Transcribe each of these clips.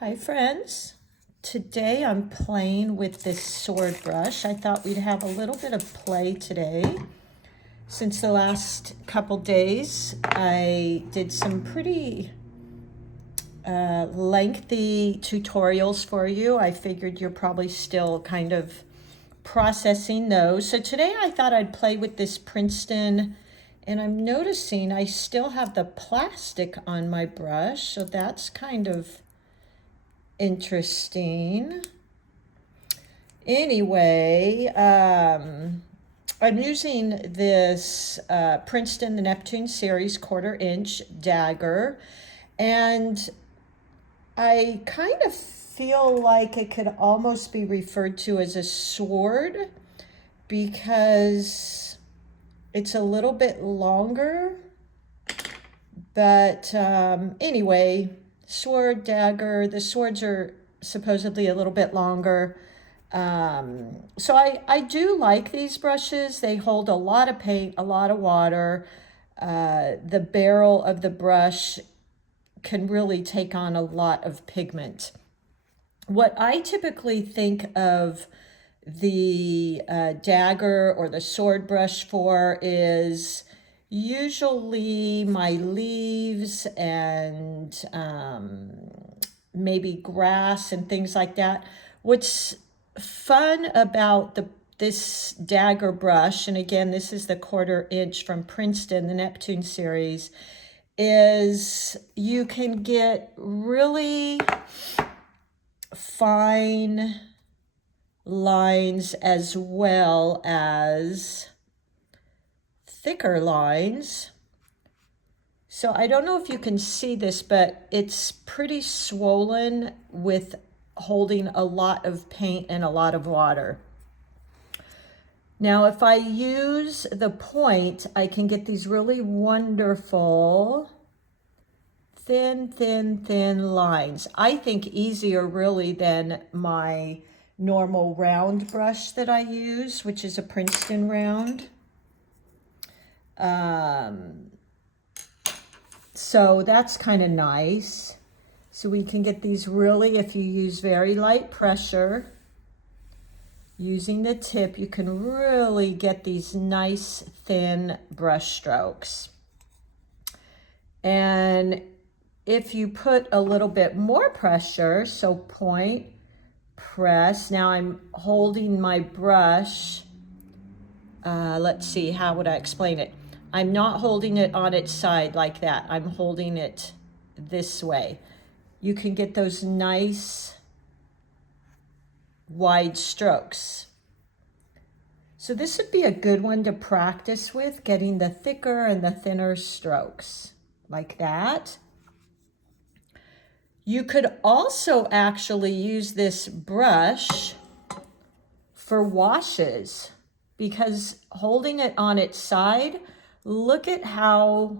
Hi friends, today I'm playing with this sword brush. I thought we'd have a little bit of play today. Since the last couple days, I did some pretty lengthy tutorials for you. I figured you're probably still kind of processing those. So today I thought I'd play with this Princeton, and I'm noticing I still have the plastic on my brush, so that's kind of interesting. Anyway, I'm using this Princeton, the Neptune series 1/4 inch dagger, and I kind of feel like it could almost be referred to as a sword because it's a little bit longer, but anyway, sword, dagger, the swords are supposedly a little bit longer. So I do like these brushes. They hold a lot of paint, a lot of water. The barrel of the brush can really take on a lot of pigment. What I typically think of the dagger or the sword brush for is usually my leaves and maybe grass and things like that. What's fun about this dagger brush, and again, this is the 1/4 inch from Princeton, the Neptune series, is you can get really fine lines as well as thicker lines. So I don't know if you can see this, but it's pretty swollen with holding a lot of paint and a lot of water. Now, if I use the point, I can get these really wonderful thin lines. I think easier really than my normal round brush that I use, which is a Princeton round. So that's kind of nice. So we can get these really, if you use very light pressure, using the tip, you can really get these nice thin brush strokes. And if you put a little bit more pressure, so point, press. Now I'm holding my brush. Let's see, how would I explain it? I'm not holding it on its side like that. I'm holding it this way. You can get those nice wide strokes. So this would be a good one to practice with, getting the thicker and the thinner strokes like that. You could also actually use this brush for washes, because holding it on its side, look at how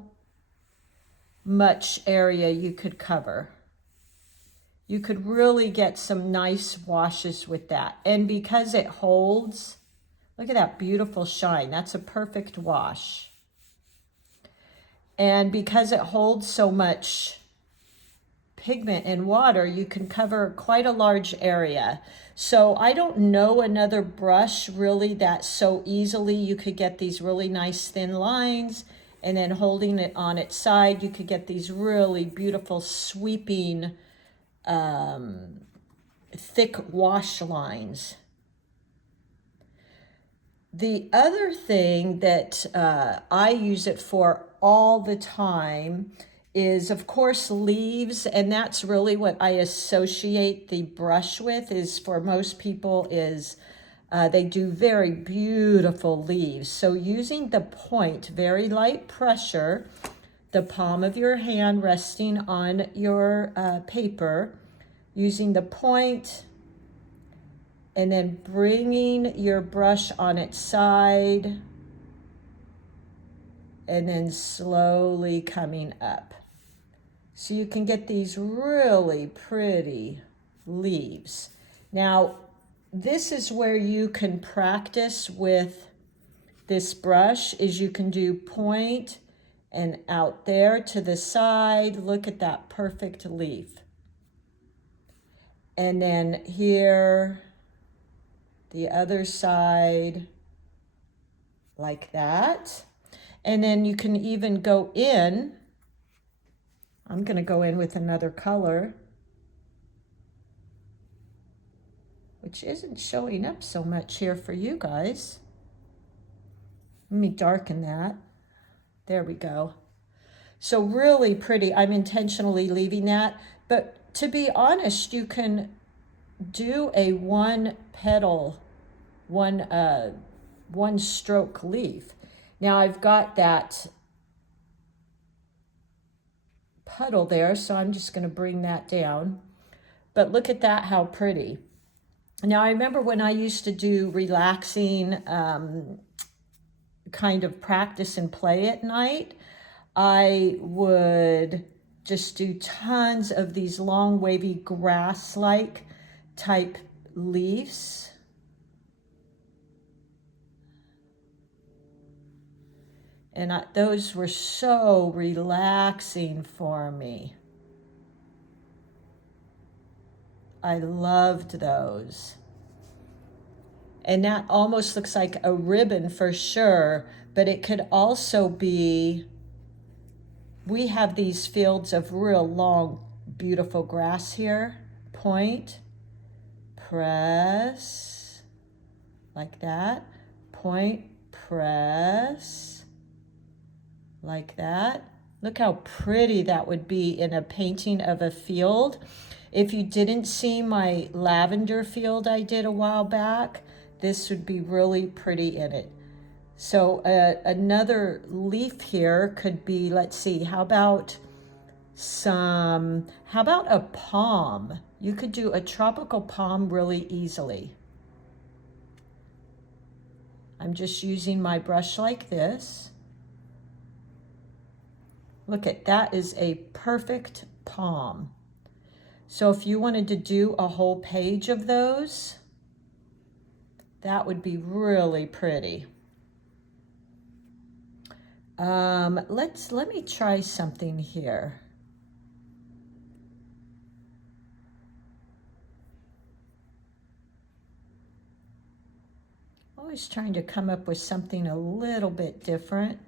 much area you could cover. You could really get some nice washes with that. And because it holds, look at that beautiful shine. That's a perfect wash. And because it holds so much pigment and water, you can cover quite a large area. So I don't know another brush really that so easily you could get these really nice thin lines, and then holding it on its side, you could get these really beautiful sweeping thick wash lines. The other thing that I use it for all the time is, of course, leaves, and that's really what I associate the brush with. Is for most people is they do very beautiful leaves. So using the point, very light pressure, the palm of your hand resting on your paper, using the point, and then bringing your brush on its side, and then slowly coming up. So you can get these really pretty leaves. Now, this is where you can practice with this brush, is you can do point and out there to the side. Look at that perfect leaf. And then here, the other side, like that. And then you can even go in. I'm going to go in with another color, which isn't showing up so much here for you guys. Let me darken that. There we go. So really pretty. I'm intentionally leaving that. But to be honest, you can do a one petal, one stroke leaf. Now I've got that puddle there, so I'm just going to bring that down. But look at that, how pretty. Now I remember when I used to do relaxing kind of practice and play at night, I would just do tons of these long wavy grass-like type leaves. And those were so relaxing for me. I loved those. And that almost looks like a ribbon for sure, but it could also be, we have these fields of real long, beautiful grass here. Point, press, like that. Point, press, like that. Look how pretty that would be in a painting of a field. If you didn't see my lavender field I did a while back, this would be really pretty in it. So another leaf here could be, let's see, how about a palm? You could do a tropical palm really easily. I'm just using my brush like this. Look at that, is a perfect palm. So if you wanted to do a whole page of those, that would be really pretty. Let me try something here. Always trying to come up with something a little bit different.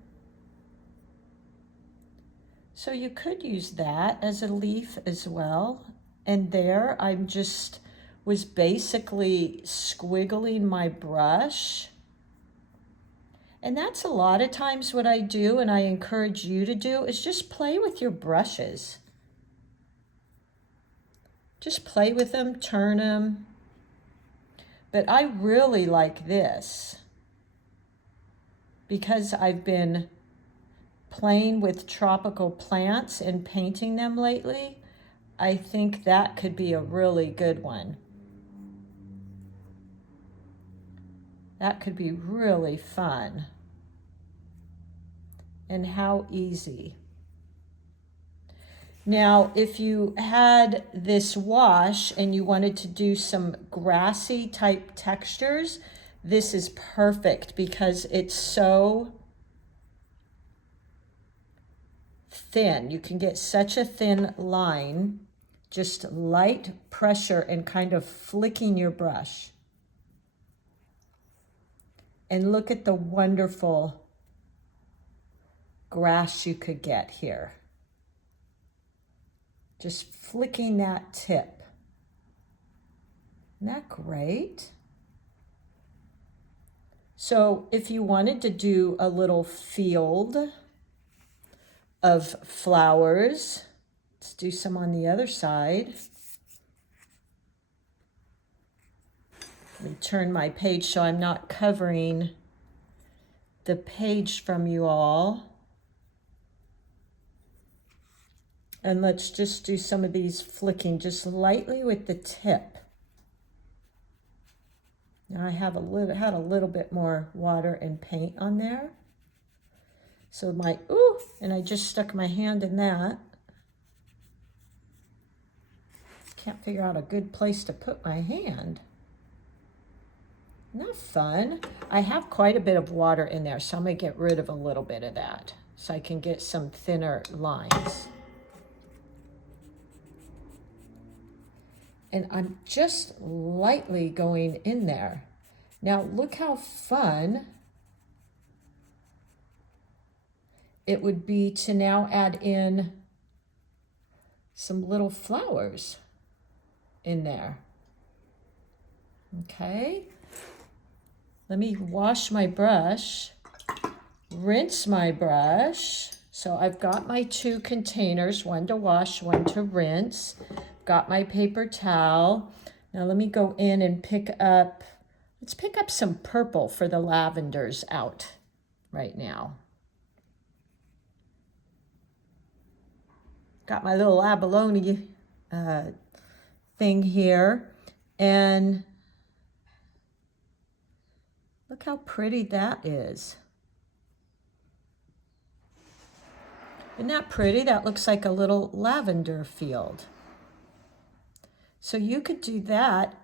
So you could use that as a leaf as well. And there I'm just was basically squiggling my brush. And that's a lot of times what I do, and I encourage you to do, is just play with your brushes. Just play with them, turn them. But I really like this because I've been playing with tropical plants and painting them lately. I think that could be a really good one. That could be really fun. And how easy. Now, if you had this wash and you wanted to do some grassy type textures, this is perfect because it's so thin. You can get such a thin line, just light pressure and kind of flicking your brush. And look at the wonderful grass you could get here. Just flicking that tip. Isn't that great? So if you wanted to do a little field of flowers, let's do some on the other side. Let me turn my page so I'm not covering the page from you all. And let's just do some of these flicking just lightly with the tip. Now I have had a little bit more water and paint on there. So and I just stuck my hand in that. Can't figure out a good place to put my hand. Isn't that fun? I have quite a bit of water in there, so I'm gonna get rid of a little bit of that so I can get some thinner lines. And I'm just lightly going in there. Now look how fun it would be to now add in some little flowers in there. Okay, let me wash my brush, rinse my brush. So I've got my 2 containers, one to wash, one to rinse. Got my paper towel. Now let me go in and let's pick up some purple for the lavenders out right now. Got my little abalone thing here, and look how pretty that is. Isn't that pretty? That looks like a little lavender field. So you could do that.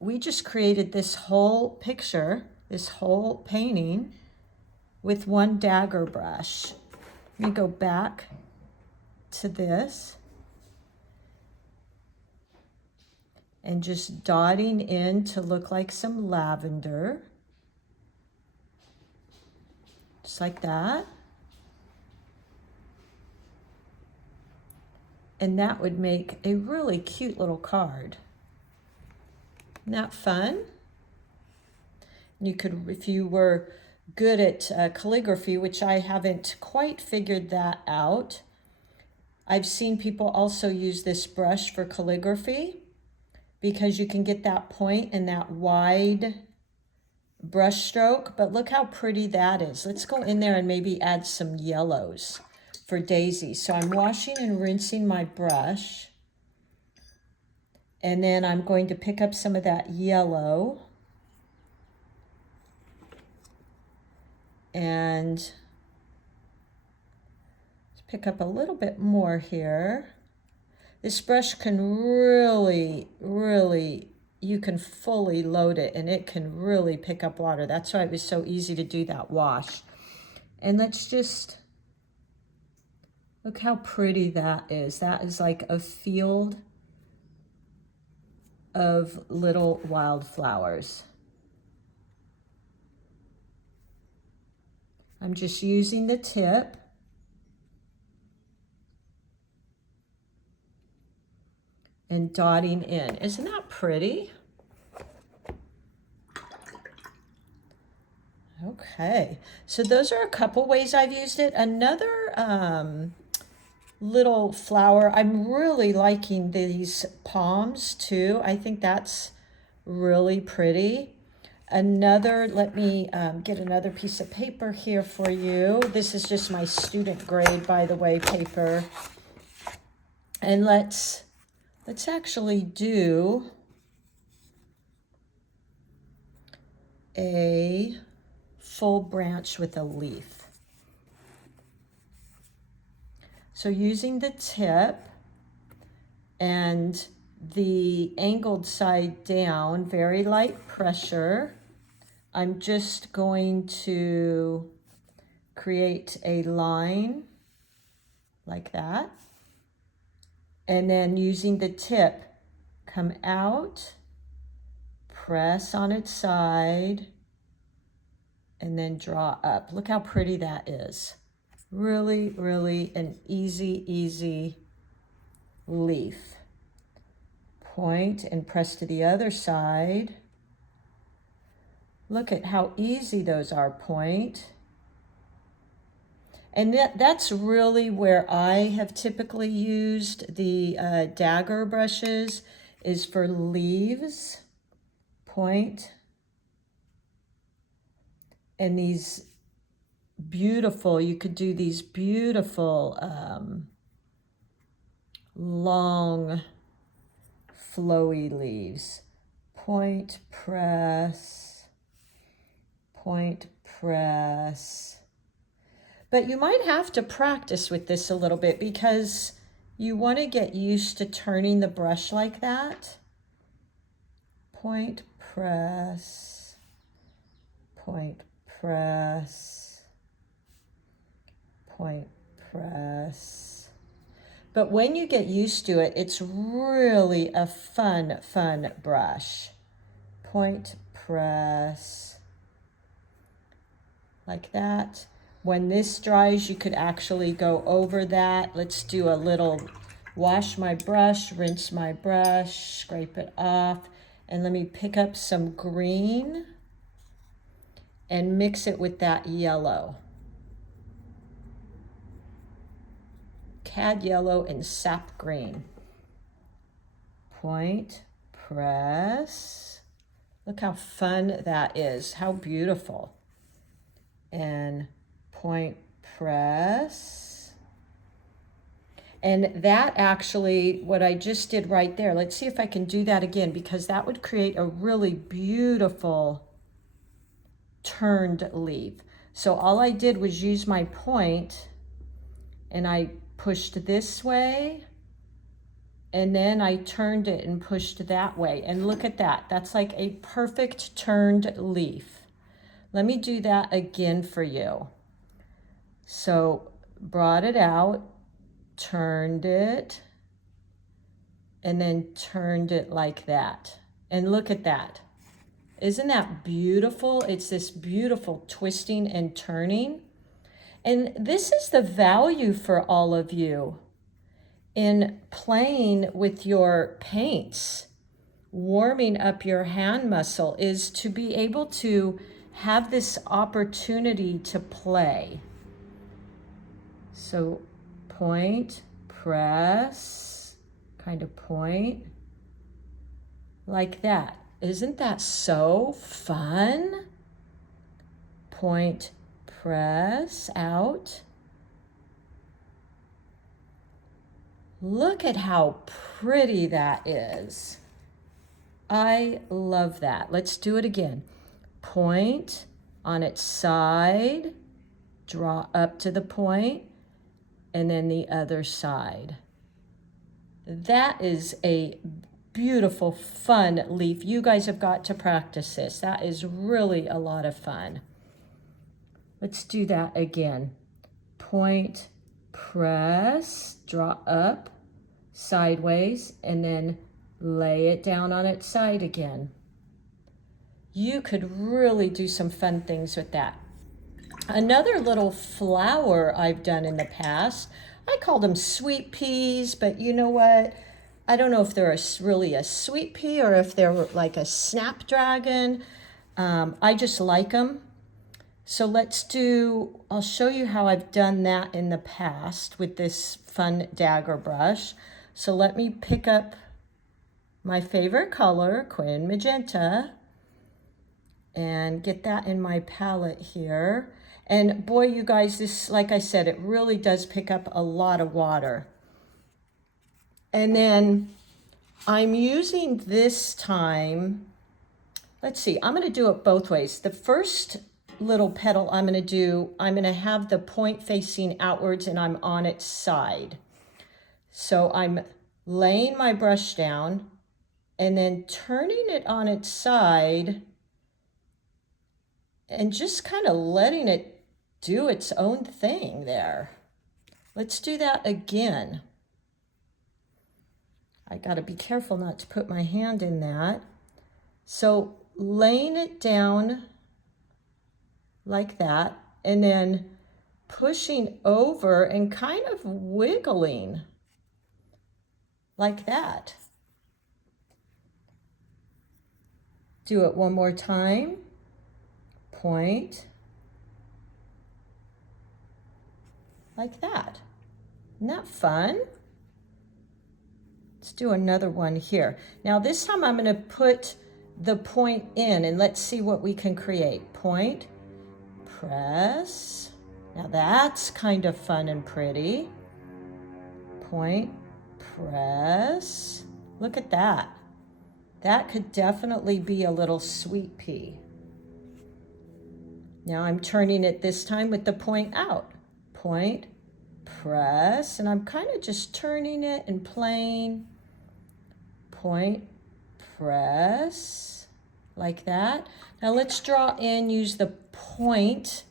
We just created this whole picture, this whole painting with one Dagger brush. Let me go back to this and just dotting in to look like some lavender, just like that. And that would make a really cute little card. Isn't that fun? You could, if you were good at calligraphy, which I haven't quite figured that out. I've seen people also use this brush for calligraphy because you can get that point and that wide brush stroke, but look how pretty that is. Let's go in there and maybe add some yellows for Daisy. So I'm washing and rinsing my brush, and then I'm going to pick up some of that yellow and pick up a little bit more here. This brush can really, you can fully load it and it can really pick up water. That's why it was so easy to do that wash. And let's just, look how pretty that is. That is like a field of little wildflowers. I'm just using the tip. And dotting in. Isn't that pretty? Okay, so those are a couple ways I've used it. Another little flower, I'm really liking these palms too. I think that's really pretty. Another, let me get another piece of paper here for you. This is just my student grade, by the way, paper. And let's actually do a full branch with a leaf. So using the tip and the angled side down, very light pressure, I'm just going to create a line like that. And then using the tip, come out, press on its side, and then draw up. Look how pretty that is. Really, really an easy leaf. Point and press to the other side. Look at how easy those are. Point. And that's really where I have typically used the Dagger brushes, is for leaves. Point. And these beautiful, you could do these beautiful long flowy leaves. Point, press, point, press. But you might have to practice with this a little bit because you want to get used to turning the brush like that. Point, press, point, press, point, press. But when you get used to it, it's really a fun brush. Point press, like that. When this dries, you could actually go over that. Let's do a little wash my brush, rinse my brush, scrape it off, and let me pick up some green and mix it with that yellow. Cad yellow and sap green. Point, press. Look how fun that is, how beautiful. And point, press. And that actually, what I just did right there, let's see if I can do that again, because that would create a really beautiful turned leaf. So all I did was use my point and I pushed this way and then I turned it and pushed that way. And look at that, that's like a perfect turned leaf. Let me do that again for you. So brought it out, turned it, and then turned it like that. And look at that. Isn't that beautiful? It's this beautiful twisting and turning. And this is the value for all of you in playing with your paints, warming up your hand muscle, is to be able to have this opportunity to play. So point, press, kind of point, like that. Isn't that so fun? Point, press, out. Look at how pretty that is. I love that. Let's do it again. Point on its side, draw up to the point, and then the other side. That is a beautiful, fun leaf. You guys have got to practice this. That is really a lot of fun. Let's do that again. Point, press, draw up, sideways, and then lay it down on its side again. You could really do some fun things with that. Another little flower I've done in the past, I call them sweet peas, but you know what? I don't know if they're really a sweet pea or if they're like a snapdragon. I just like them. So I'll show you how I've done that in the past with this fun dagger brush. So let me pick up my favorite color, Quin Magenta, and get that in my palette here. And boy, you guys, this, like I said, it really does pick up a lot of water. And then I'm using this time, let's see, I'm gonna do it both ways. The first little petal I'm gonna have the point facing outwards and I'm on its side. So I'm laying my brush down and then turning it on its side and just kind of letting it do its own thing there. Let's do that again. I gotta be careful not to put my hand in that. So laying it down like that and then pushing over and kind of wiggling like that. Do it one more time. Point. Like that. Isn't that fun? Let's do another one here. Now this time I'm going to put the point in and let's see what we can create. Point, press. Now that's kind of fun and pretty. Point, press. Look at that. That could definitely be a little sweet pea. Now I'm turning it this time with the point out. Point, press, and I'm kind of just turning it and playing. Point, press, like that. Now let's draw in, use the point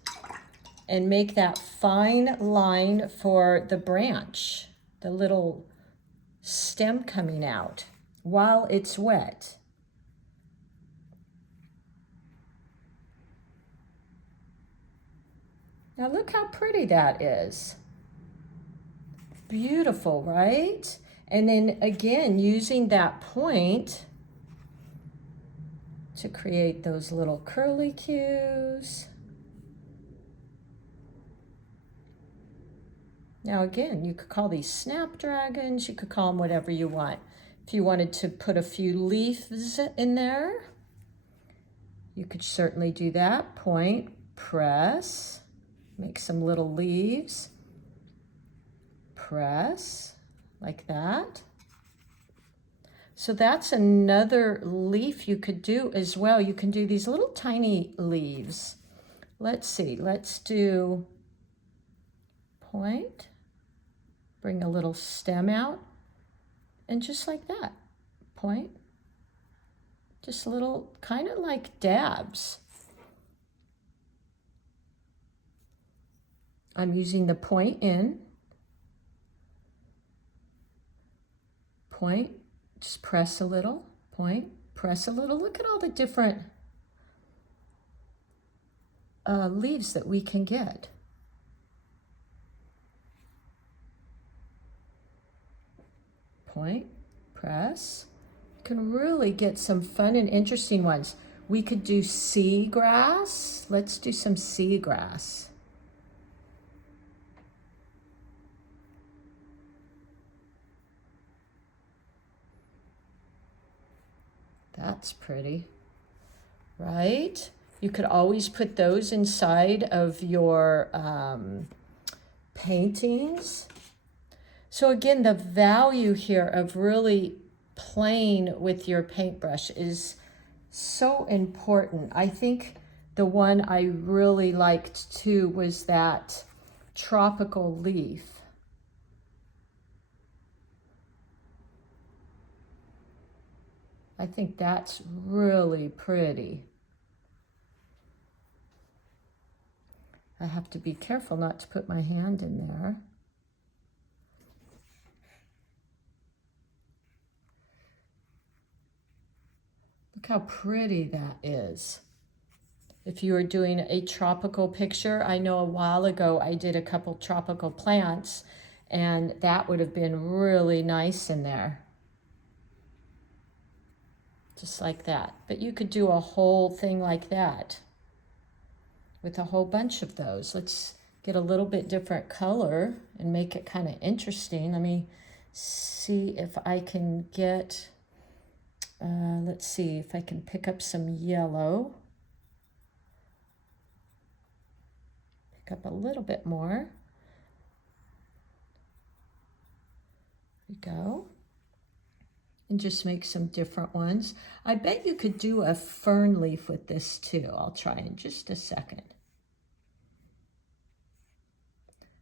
and make that fine line for the branch. the little stem coming out while it's wet. Now look how pretty that is. Beautiful, right? And then again, using that point to create those little curly cues. Now again, you could call these snapdragons, you could call them whatever you want. If you wanted to put a few leaves in there, you could certainly do that. Point, press, make some little leaves, press, like that. So that's another leaf you could do as well. You can do these little tiny leaves. Let's see, let's do point, bring a little stem out, and just like that, point, just little, kind of like dabs. I'm using the point in, point, just press a little, point, press a little. Look at all the different leaves that we can get. Point, press. You can really get some fun and interesting ones. We could do seagrass. Let's do some seagrass. That's pretty, right? You could always put those inside of your paintings. So again, the value here of really playing with your paintbrush is so important. I think the one I really liked too was that tropical leaf. I think that's really pretty. I have to be careful not to put my hand in there. Look how pretty that is. If you were doing a tropical picture, I know a while ago I did a couple tropical plants, and that would have been really nice in there. Just like that. But you could do a whole thing like that with a whole bunch of those. Let's get a little bit different color and make it kind of interesting. Let me see if I can get, let's see if I can pick up some yellow. Pick up a little bit more. There we go. And just make some different ones. I bet you could do a fern leaf with this too. I'll try in just a second.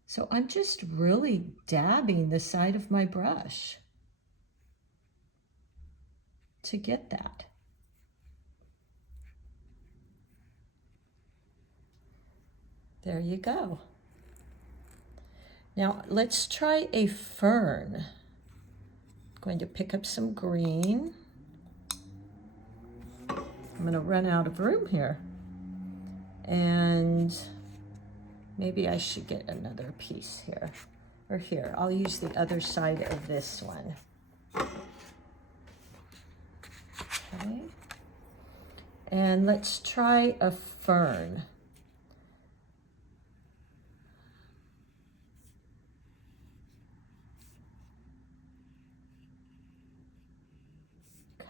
So I'm just really dabbing the side of my brush to get that. There you go. Now let's try a fern. Going to pick up some green. I'm going to run out of room here. And maybe I should get another piece here. Or here, I'll use the other side of this one. Okay. And let's try a fern.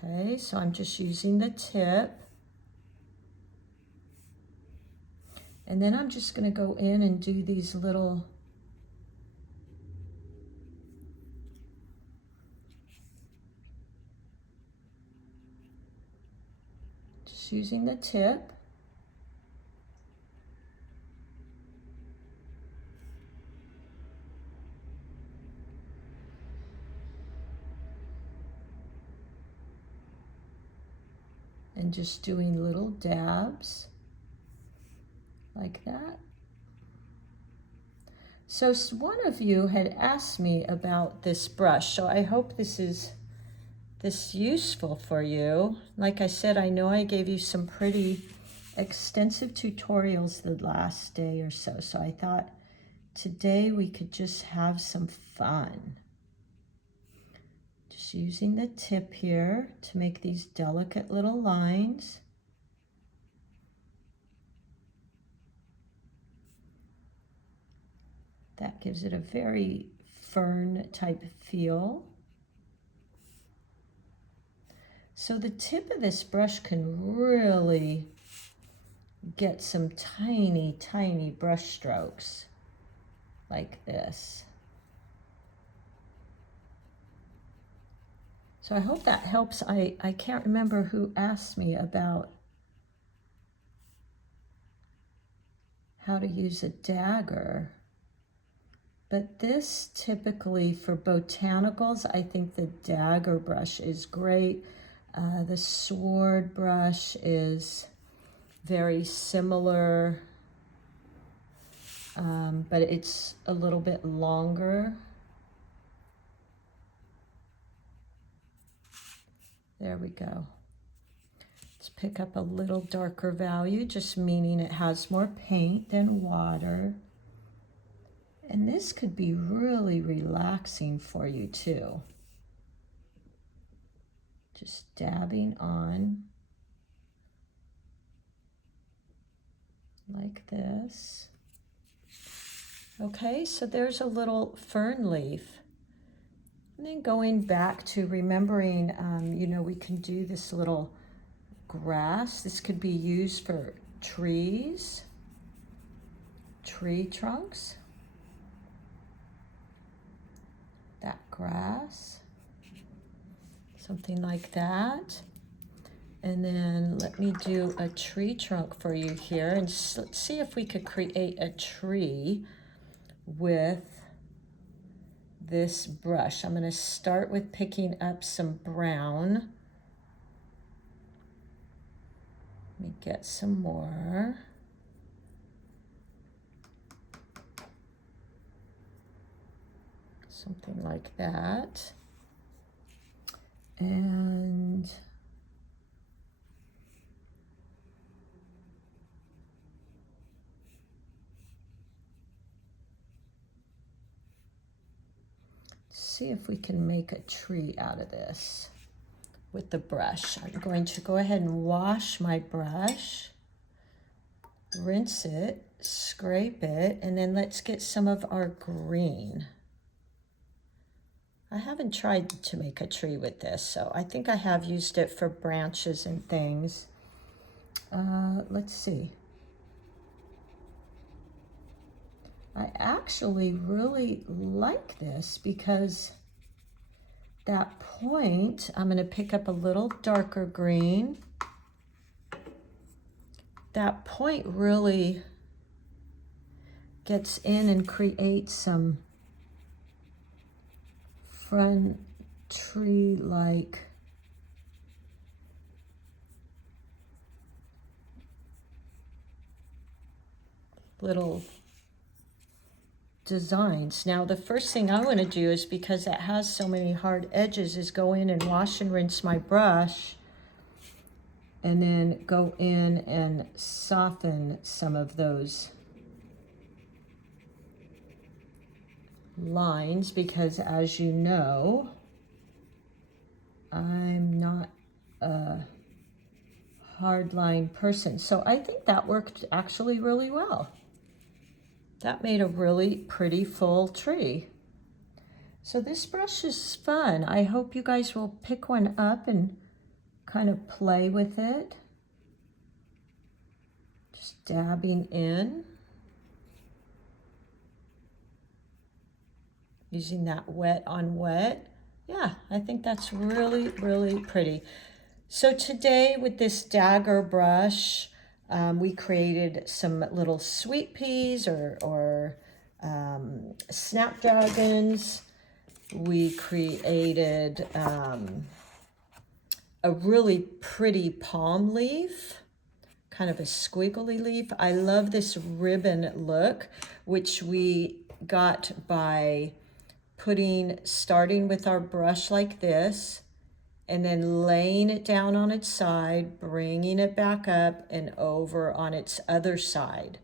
Okay, so I'm just using the tip. And then I'm just going to go in and do these little just using the tip. And just doing little dabs like that. So one of you had asked me about this brush, so I hope this is useful for you. Like I said, I know I gave you some pretty extensive tutorials the last day or so, so I thought today we could just have some fun. Just using the tip here to make these delicate little lines. That gives it a very fern type feel. So the tip of this brush can really get some tiny, tiny brush strokes like this. So I hope that helps. I can't remember who asked me about how to use a dagger. But this typically for botanicals, I think the dagger brush is great. The sword brush is very similar, but it's a little bit longer. There we go. Let's pick up a little darker value, just meaning it has more paint than water. And this could be really relaxing for you too. Just dabbing on like this. Okay, so there's a little fern leaf. And then going back to remembering, you know, we can do this little grass. This could be used for trees, tree trunks. That grass, something like that. And then let me do a tree trunk for you here, and let's see if we could create a tree with this brush. I'm going to start with picking up some brown. Let me get some more. Something like that. And see if we can make a tree out of this with the brush. I'm going to go ahead and wash my brush, rinse it, scrape it, and then let's get some of our green. I haven't tried to make a tree with this, so I think I have used it for branches and things. Let's see. I actually really like this because that point, I'm going to pick up a little darker green. That point really gets in and creates some front tree-like little designs. Now the first thing I want to do is, because it has so many hard edges, is go in and wash and rinse my brush and then go in and soften some of those lines, because as you know, I'm not a hard line person. So I think that worked actually really well. That made a really pretty full tree. So this brush is fun. I hope you guys will pick one up and kind of play with it. Just dabbing in. Using that wet on wet. Yeah, I think that's really, really pretty. So today with this dagger brush, we created some little sweet peas or snapdragons. We created a really pretty palm leaf, kind of a squiggly leaf. I love this ribbon look, which we got by starting with our brush like this, and then laying it down on its side, bringing it back up and over on its other side.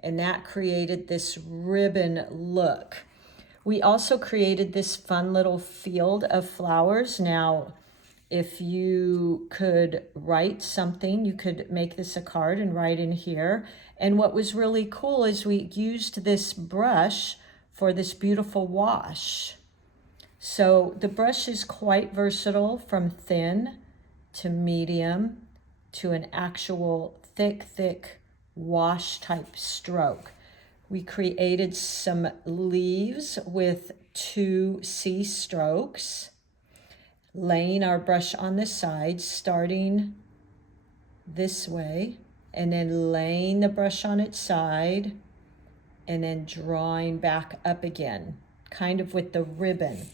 And that created this ribbon look. We also created this fun little field of flowers. Now, if you could write something, you could make this a card and write in here. And what was really cool is we used this brush for this beautiful wash. So the brush is quite versatile, from thin to medium to an actual thick wash type stroke. We created some leaves with 2 C strokes, laying our brush on the side, starting this way, and then laying the brush on its side, and then drawing back up again, kind of with the ribbon.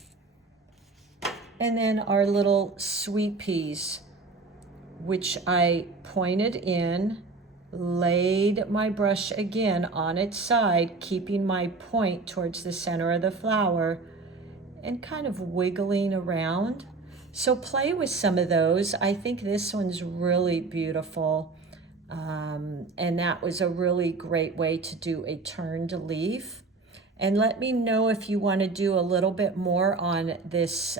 And then our little sweet peas, which I pointed in, laid my brush again on its side, keeping my point towards the center of the flower, and kind of wiggling around. So play with some of those. I think this one's really beautiful. And that was a really great way to do a turned leaf. And let me know if you want to do a little bit more on this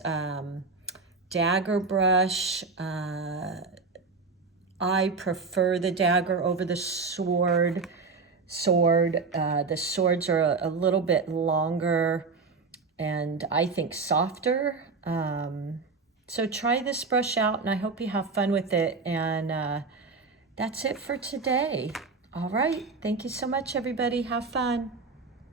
Dagger brush. I prefer the Dagger over the sword. The swords are a little bit longer and I think softer. So try this brush out, and I hope you have fun with it. And that's it for today. All right. Thank you so much, everybody. Have fun.